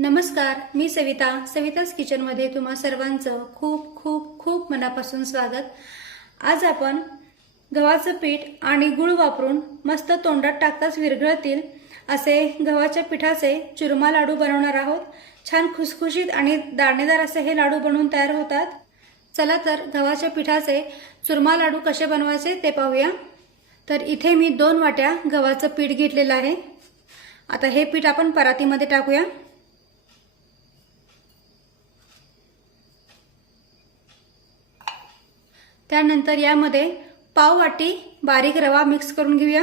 नमस्कार मी सविता. सविताच किचनमध्ये तुम्हा सर्वांचं खूप खूप खूप मनापासून स्वागत. आज आपण गव्हाचं पीठ आणि गुळ वापरून मस्त तोंडात टाकताच विरघळतील असे गव्हाच्या पिठाचे चुरमा लाडू बनवणार आहोत. छान खुसखुशीत आणि दाणेदार असे हे लाडू बनवून तयार होतात. चला तर गव्हाच्या पिठाचे चुरमा लाडू कसे बनवायचे ते पाहूया. तर इथे मी दोन वाट्या गव्हाचं पीठ घेतलेलं आहे. आता हे पीठ आपण परातीमध्ये टाकूया. त्यानंतर यामध्ये पाव वाटी बारीक रवा मिक्स करून घेऊया.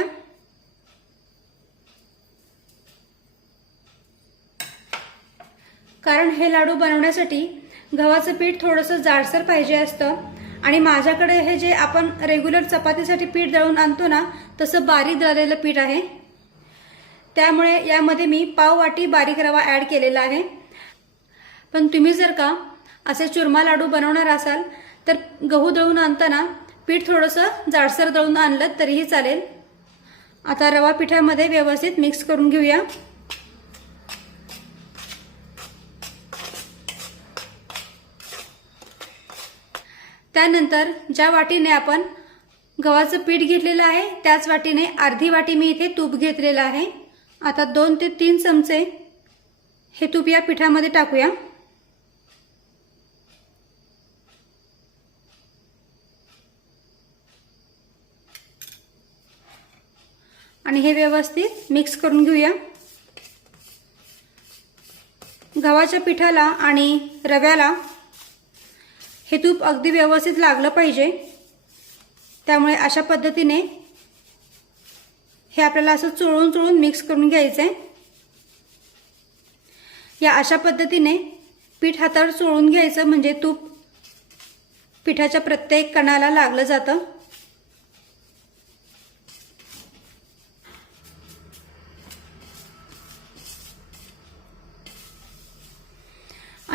कारण हे लाडू बनवण्यासाठी गव्हाचं पीठ थोडंसं जाडसर पाहिजे असतं. आणि माझ्याकडे हे जे आपण रेग्युलर चपातीसाठी पीठ दळून आणतो ना तसं बारीक दळलेलं पीठ आहे. त्यामुळे यामध्ये मी पाव वाटी बारीक रवा ॲड केलेला आहे. पण तुम्ही जर का असे चुरमा लाडू बनवणार असाल तर गहू दळून आणताना पीठ थोडंसं जाडसर दळून आणलं तरीही चालेल. आता रवा पिठामध्ये व्यवस्थित मिक्स करून घेऊया. त्यानंतर ज्या वाटीने आपण गव्हाचं पीठ घेतलेलं आहे त्याच वाटीने अर्धी वाटी मी इथे तूप घेतलेलं आहे. आता दोन ते तीन चमचे हे तूप या पिठामध्ये टाकूया. आणि हे व्यवस्थित मिक्स करून घेऊया. गव्हाच्या पिठाला आणि रव्याला हे तूप अगदी व्यवस्थित लागलं पाहिजे. त्यामुळे अशा पद्धतीने हे आपल्याला असं चोळून चोळून मिक्स करून घ्यायचं. आहे या अशा पद्धतीने पीठ हातावर चोळून घ्यायचं म्हणजे तूप पिठाच्या प्रत्येक कणाला लागलं जातं.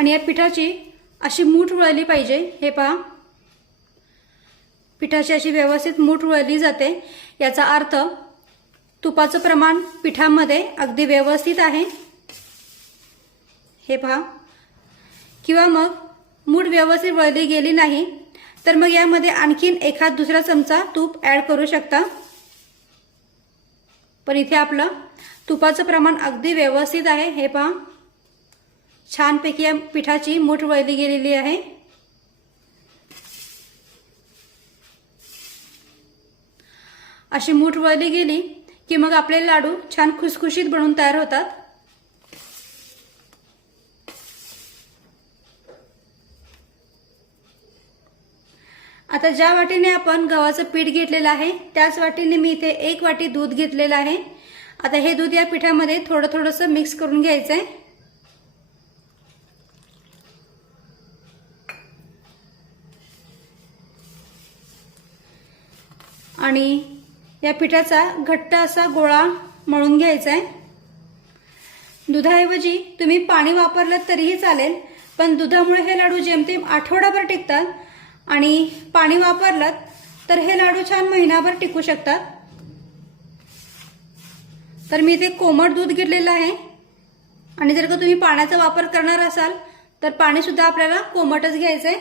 आणि या पिठाची अशी मूठ वळली पाहिजे. हे पहा. पिठाची अशी व्यवस्थित मूठ वळली जाते. याचा अर्थ तुपाचं प्रमाण पिठामध्ये अगदी व्यवस्थित आहे. हे पहा. किंवा मग मूठ व्यवस्थित वळली गेली नाही तर मग यामध्ये आणखीन एखाद दुसरा चमचा तूप ॲड करू शकता. पण इथे आपलं तुपाचं प्रमाण अगदी व्यवस्थित आहे. हे पहा. छानपैकी या पिठाची मूठ वळली गेलेली आहे. अशी मूठ वळली गेली की मग आपले लाडू छान खुसखुशीत बनवून तयार होतात. आता ज्या वाटीने आपण गव्हाचं पीठ घेतलेलं आहे त्याच वाटीने मी इथे एक वाटी दूध घेतलेलं आहे. आता हे दूध या पिठामध्ये थोडं थोडंसं मिक्स करून घ्यायचं आहे आणि या पिठाचा घट्ट असा गोळा मळून घ्यायचा आहे दुधाऐवजी तुम्ही पाणी वापरलं तरीही चालेल पण दुधामुळे हे लाडू जेमतेम आठवडाभर टिकतात आणि पाणी वापरलं तर हे लाडू छान महिनाभर टिकू शकतात. तर मी इथे कोमट दूध घेतलेलं आहे. आणि जर का तुम्ही पाण्याचा वापर करणार असाल तर पाणीसुद्धा आपल्याला कोमटच घ्यायचं आहे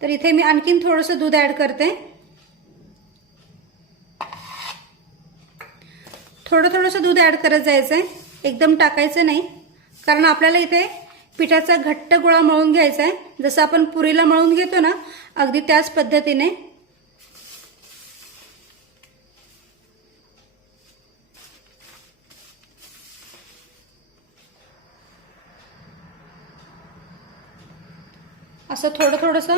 तर इथे मी आणखीन थोडंसं दूध ॲड करते. थोडं थोडंसं दूध ॲड करत जायचं आहे एकदम टाकायचं नाही. कारण आपल्याला इथे पिठाचा घट्ट गोळा मळून घ्यायचा आहे जसं आपण पुरीला मळून घेतो ना अगदी त्याच पद्धतीने. असं थोडं थोडंसं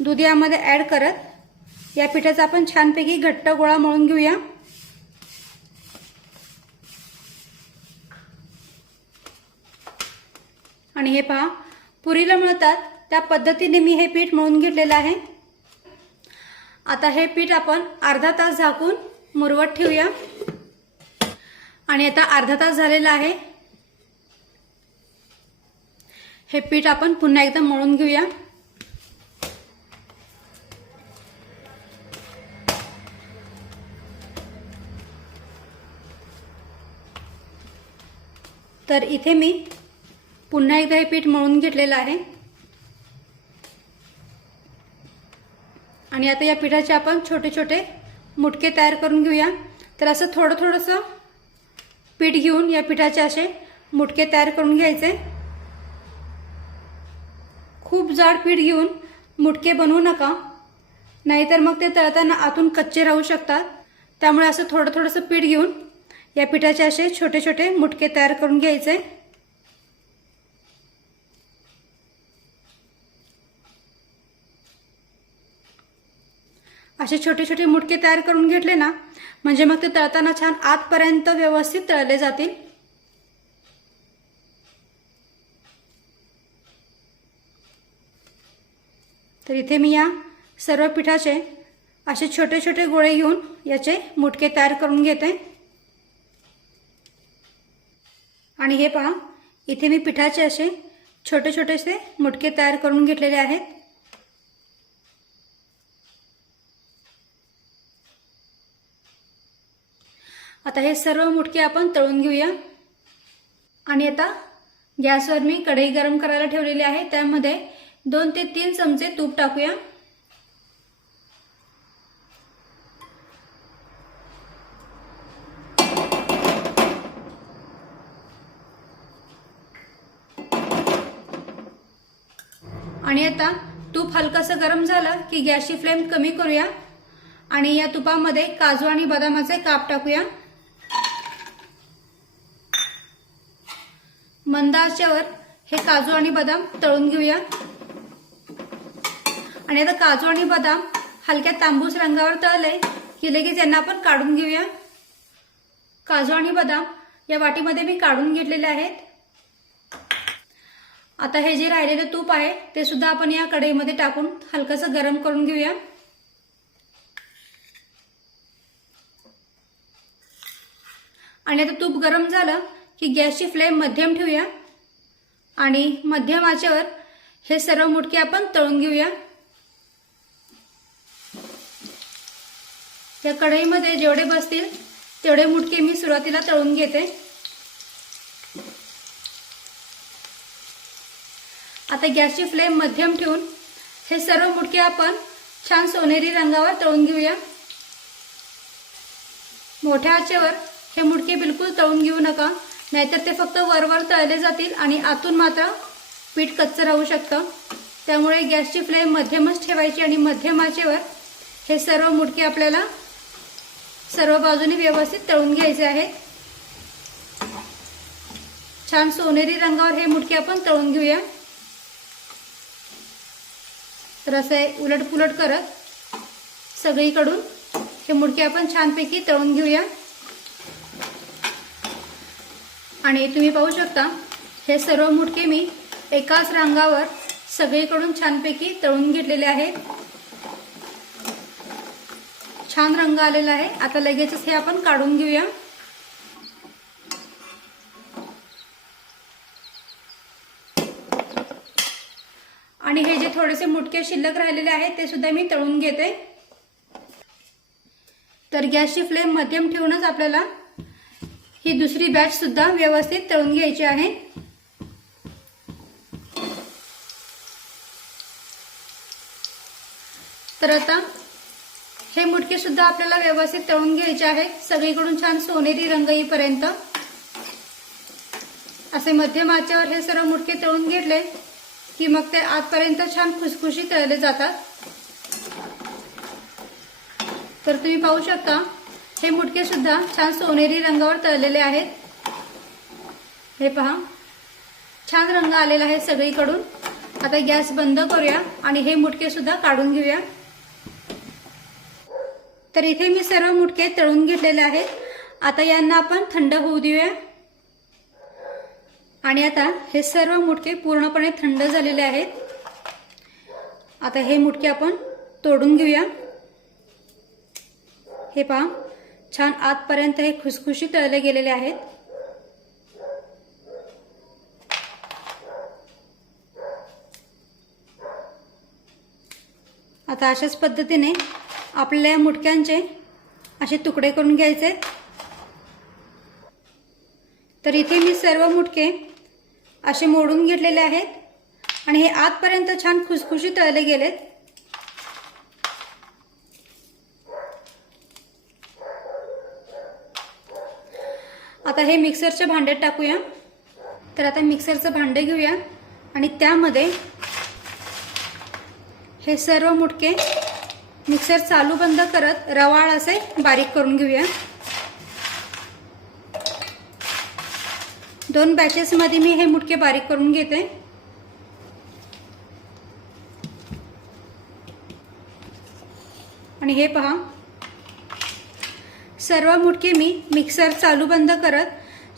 दूध यामध्ये ॲड करत या पिठाचा आपण छानपैकी घट्ट गोळा मळून घेऊया. आणि हे पहा पुरीला मिळतात त्या पद्धतीने मी हे पीठ मळून घेतलेलं आहे. आता हे पीठ आपण अर्धा तास झाकून मुरवत ठेवूया. आणि आता अर्धा तास झालेला आहे. हे पीठ आपण पुन्हा एकदा मळून घेऊया. तर इथे मी पुन्हा एकदा हे पीठ मळून घेतलेलं आहे. आणि आता या पिठाचे आपण छोटे छोटे मुटके तयार करून घेऊया. तर असं थोडं थोडंसं पीठ घेऊन या पिठाचे असे मुटके तयार करून घ्यायचे. खूप जाड पीठ घेऊन मुटके बनवू नका. नाहीतर मग ते तळताना आतून कच्चे राहू शकतात. त्यामुळे असं थोडं थोडंसं पीठ घेऊन या पिठाचे असे छोटे छोटे मुटके तयार करून घ्यायचे. असे छोटे छोटे मुटके तयार करून घेतले ना म्हणजे मग ते तळताना छान आतपर्यंत व्यवस्थित तळले जातील. तर इथे मी या सर्व पिठाचे असे छोटे छोटे गोळे घेऊन याचे मुटके तयार करून घेते. आणि हे पहा इथे मी पिठाचे असे छोटे छोटेसे मुटके तयार करून घेतलेले आहेत. आता हे सर्व मुटके आपण तळून घेऊया. आणि आता गॅसवर मी कढई गरम करायला ठेवलेली आहे. त्यामध्ये दोन ते तीन चमचे तूप टाकूया. आणि आता तूप हलकंसं गरम झालं की गॅसची फ्लेम कमी करूया. आणि या तुपामध्ये काजू आणि बदामाचे काप टाकूया. मंद आचेवर हे काजू आणि बदाम तळून घेऊया. आणि आता काजू आणि बदाम हलक्या तांबूस रंगावर तळले की लगेच यांना आपण काढून घेऊया. काजू आणि बदाम या वाटीमध्ये मी काढून घेतलेले आहेत. आता हे जे राहिलेले तूप आहे ते सुद्धा आपण या कढईमध्ये टाकून हलकंसं गरम करून घेऊया. आणि आता तूप गरम झालं की गॅसची फ्लेम मध्यम ठेवूया. आणि मध्यम आचेवर हे सर्व मुटके आपण तळून घेऊया. या कढईमध्ये जेवढे बसतील तेवढे मुटके मी सुरुवातीला तळून घेते. आता गॅसची फ्लेम मध्यम ठेवून हे सर्व मुटके आपण छान सोनेरी रंगावर तळून घेऊया. मोठ्या आचेवर हे मुटके बिलकुल तळून घेऊ नका. नाहीतर ते फक्त वरवर तळले जातील आणि आतून मात्र पीठ कच्चं राहू शकतं. त्यामुळे गॅसची फ्लेम मध्यमच ठेवायची आणि मध्यम आचेवर हे सर्व मुटके आपल्याला सर्व बाजूने व्यवस्थित तळून घ्यायचे आहेत. छान सोनेरी रंगावर हे मुटके आपण तळून घेऊया. तर असे उलट पुलट करत सगळीकडून हे मुडके आपण छानपैकी तळून घेऊया. आणि तुम्ही पाहू शकता हे सर्व मुटके मी एकाच रांगावर सगळीकडून छानपैकी तळून घेतलेले आहेत. छान रंग आलेला आहे. आता लगेचच हे आपण काढून घेऊया. आणि हे जे थोडेसे मुटके शिल्लक राहिलेले आहेत ते सुद्धा मी तळून घेते. तर गॅसची फ्लेम मध्यम ठेवूनच आपल्याला ही दुसरी बॅच सुद्धा व्यवस्थित तळून घ्यायची आहे. तर आता हे मुटके सुद्धा आपल्याला व्यवस्थित तळून घ्यायचे आहे सगळीकडून छान सोनेरी रंग येईपर्यंत. असे मध्यम आचेवर हे सर्व मुटके तळून घेतले की मग ते आतपर्यंत छान खुसखुशी तळले जातात. तर तुम्ही पाहू शकता हे मुटके सुद्धा छान सोनेरी रंगावर तळलेले आहेत. हे पहा. छान रंग आलेला आहे सगळीकडून. आता गॅस बंद करूया आणि हे मुटके सुद्धा काढून घेऊया. तर इथे मी सर्व मुटके तळून घेतलेले आहेत. आता यांना आपण थंड होऊ देऊया. आणि आता हे सर्व मुटके पूर्णपणे थंड झालेले आहेत. आता हे मुटके आपण तोडून घेऊया. हे पहा. छान आतपर्यंत हे खुसखुशी तळले गेलेले आहेत. आता अशाच पद्धतीने आपल्या मुटक्यांचे असे तुकडे करून घ्यायचे. तर इथे मी सर्व मुटके असे मोडून घेतलेले आहेत आणि हे आतपर्यंत छान खुसखुशी तळले गेलेत. आता हे मिक्सरच्या भांड्यात टाकूया. तर आता मिक्सरचं भांडे घेऊया. आणि त्यामध्ये हे सर्व मुटके मिक्सर चालू बंद करत रवाळ असे बारीक करून घेऊया. दोन बॅचेसमध्ये मी हे मुटके बारीक करून घेते. आणि हे पहा. सर्व मुटके मी मिक्सर चालू बंद करत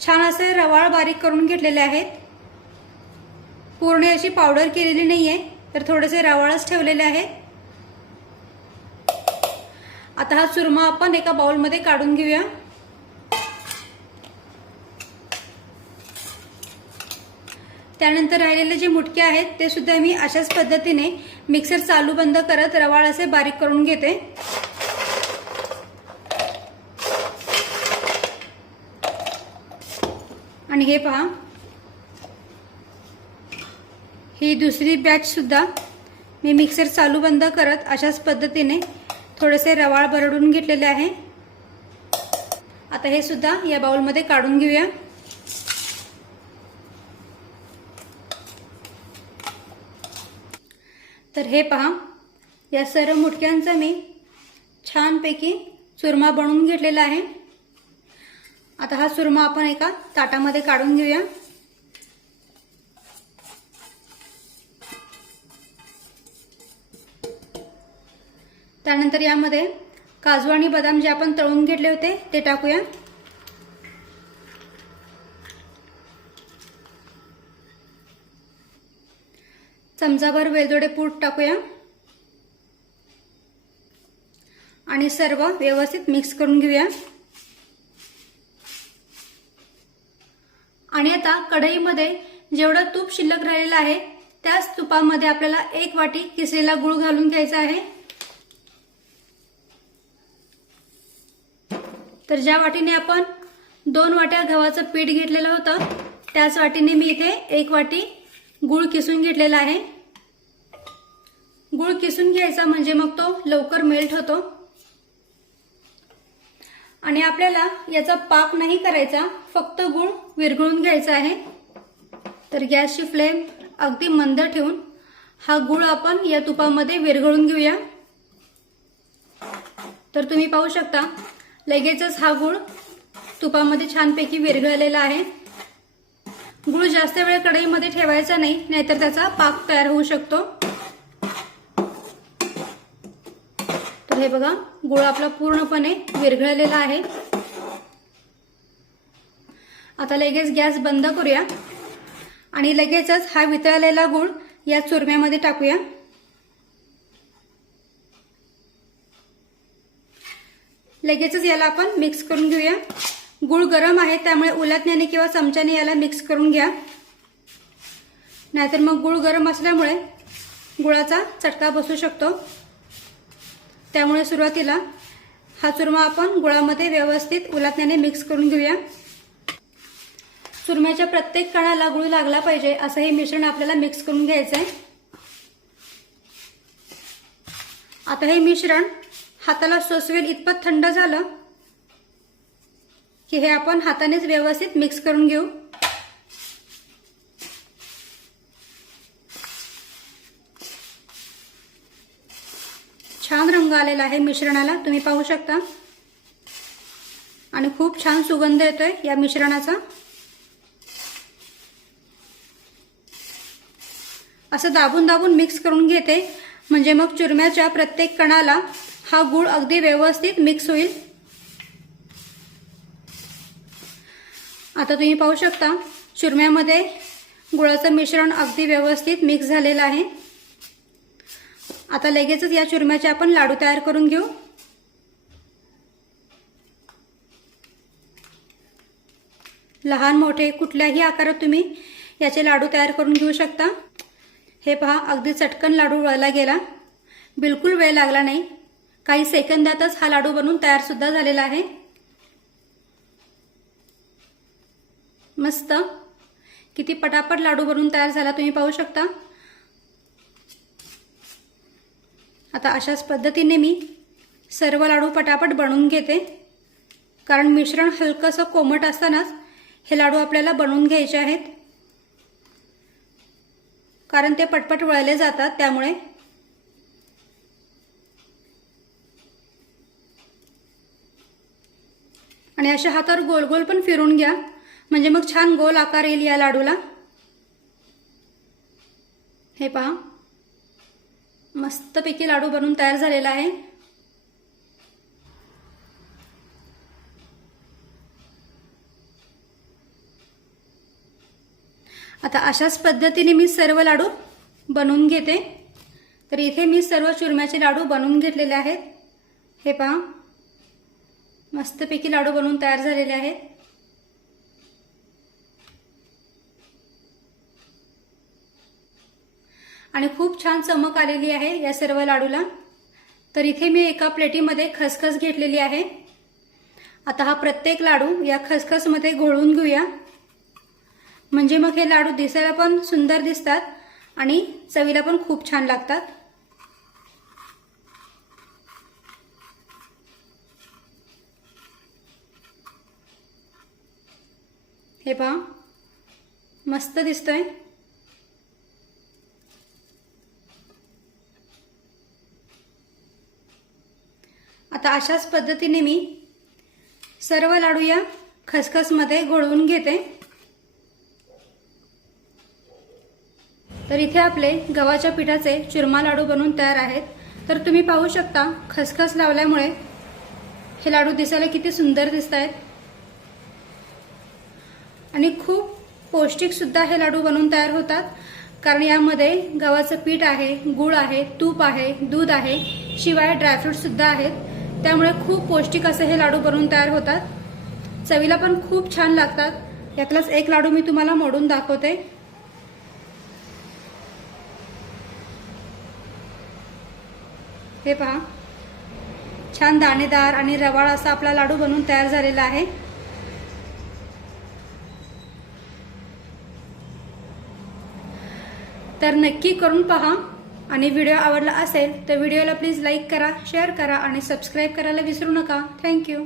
छान असे रवाळ बारीक करून घेतलेले आहेत. पूर्ण अशी पावडर केलेली नाही आहे तर थोडेसे रवाळच ठेवलेले आहे आता हा चुरमा आपण एका बाउलमध्ये काढून घेऊया. त्यानंतर राहिलेले जे मुटके आहेत ते सुद्धा मी अशाच पद्धतीने मिक्सर चालू बंद करत रवाळ असे बारीक करून घेते. आणि हे पहा. ही दुसरी बॅच सुद्धा मी मिक्सर चालू बंद करत अशाच पद्धतीने थोडेसे रवाळ बरडून घेतलेले आहे. आता हे सुद्धा या बाउलमध्ये काढून घेऊया. तर हे पहा. या सर्व मुटक्यांचा मी छानपैकी चुरमा बनवून घेतलेला आहे. आता हा सुरमा आपण एका ताटामध्ये काढून घेऊया. त्यानंतर यामध्ये काजू आणि बदाम जे आपण तळून घेतले होते ते टाकूया. चमचाभर वेलदोडे पूड टाकूया. आणि सर्व व्यवस्थित मिक्स करून घेऊया. आणि आता कढईमध्ये जेवढं तूप शिल्लक राहिलेलं आहे त्याच तुपामध्ये आपल्याला एक वाटी किसलेला गुळ घालून घ्यायचा आहे. तर ज्या वाटीने आपण दोन वाट्या गव्हाचं पीठ घेतलेलं होतं त्याच वाटीने मी इथे एक वाटी गुळ किसून घेतलेला आहे. गुळ किसून घ्यायचा म्हणजे मग तो लवकर मेल्ट होतो. आणि आपल्याला याचा पाक नाही करायचा फक्त गुळ विरघळून घ्यायचा आहे. तर गॅसची फ्लेम अगदी मंद ठेवून हा गुळ आपण या तुपामध्ये विरघळून घेऊया. तर तुम्ही पाहू शकता लगेचच हा गुळ तुपामध्ये छानपैकी विरघळलेला आहे. गुळ जास्त वेळ कढईमध्ये ठेवायचा नाही नाहीतर त्याचा पाक तयार होऊ शकतो. तर हे बघा गुळ आपला पूर्णपणे विरघळलेला आहे. आता लगेच गॅस बंद करूया. आणि लगेचच हा वितळलेला गुळ या चुरम्यामध्ये टाकूया. लगेचच याला आपण मिक्स करून घेऊया. गुळ गरम आहे त्यामुळे उलटण्याने किंवा चमच्याने याला मिक्स करून घ्या. नाहीतर मग गुळ गरम असल्यामुळे गुळाचा चटका बसू शकतो. त्यामुळे सुरुवातीला हा चुरमा आपण गुळामध्ये व्यवस्थित उलटण्याने मिक्स करून घेऊया. चुरम्याच्या प्रत्येक कणाला गुळ लागला पाहिजे असं हे मिश्रण आपल्याला मिक्स करून घ्यायचं आहे आता हे मिश्रण हाताला सोसवेल इतपत थंड झालं की हे आपण हातानेच व्यवस्थित मिक्स करून घेऊ. छान रंग आलेला आहे मिश्रणाला तुम्ही पाहू शकता. आणि खूप छान सुगंध येतोय या मिश्रणाचा. असं दाबून दाबून मिक्स करून घेते. म्हणजे मग चुरम्याच्या प्रत्येक कणाला हा गुळ अगदी व्यवस्थित मिक्स होईल. आता तुम्ही पाहू शकता चुरम्यामध्ये गुळाचं मिश्रण अगदी व्यवस्थित मिक्स झालेलं आहे. आता लगेचच या चुरम्याचे आपण लाडू तयार करून घेऊ. लहान मोठे कुठल्याही आकारात तुम्ही याचे लाडू तयार करून घेऊ शकता. हे पहा अगदी चटकन लाडू वळला गेला. बिलकुल वेळ लागला नाही. काही सेकंदातच हा लाडू बनवून तयार सुद्धा झालेला आहे. मस्त. किती पटापट लाडू बनवून तयार झाला तुम्ही पाहू शकता. आता अशाच पद्धतीने मी सर्व लाडू पटापट बनवून घेते. कारण मिश्रण हलकंसं कोमट असतानाच हे लाडू आपल्याला बनवून घ्यायचे आहेत. कारण ते पटपट वळले जातात त्यामुळे आणि अशा हातावर गोल गोल पण फिरून घ्या. म्हणजे मग छान गोल आकार येईल या लाडूला. हे पहा. मस्तपैकी लाडू बनवून तयार झालेला आहे. आता अशाच पद्धतीने मी सर्व लाडू बनवून घेते. तर इथे मी सर्व चुरम्याचे लाडू बनवून घेतलेले आहेत. हे पहा. मस्तपैकी लाडू बनवून तयार झालेले आहेत. आणि खूप छान चमक आलेली आहे या सर्व लाडूला. तर इथे मी एका प्लेटीमध्ये खसखस घेतलेली आहे. आता हा प्रत्येक लाडू या खसखसमध्ये घोळून घेऊया. म्हणजे मग हे लाडू दिसायला पण सुंदर दिसतात आणि चवीला पण खूप छान लागतात. हे पहा मस्त दिसतोय. आता अशाच पद्धतीने मी सर्व लाडू या खसखसमध्ये घोळवून घेते. तर इथे आपले गव्हाच्या पिठाचे चुरमा लाडू बनवून तयार आहेत. तर तुम्ही पाहू शकता खसखस लावल्यामुळे हे लाडू दिसायला किती सुंदर दिसत आहेत आणि खूप पौष्टिक सुद्धा हे लाडू बनवून तयार होतात. कारण यामध्ये गव्हाचं पीठ आहे गूळ आहे तूप आहे दूध आहे शिवाय ड्रायफ्रूट सुद्धा आहेत. त्यामुळे खूप पौष्टिक असे हे लाडू बनवून तयार होतात. चवीला पण खूप छान लागतात. यातलाच एक लाडू मी तुम्हाला मोडून दाखवते. हे पहा. छान दाणेदार आणि रवाळ असा आपला लाडू बनवून तयार झालेला आहे. तर नक्की करून पहा. आणि व्हिडिओ आवडला असेल तर व्हिडिओला प्लीज लाईक करा शेअर करा आणि सबस्क्राईब करायला विसरू नका. थँक्यू.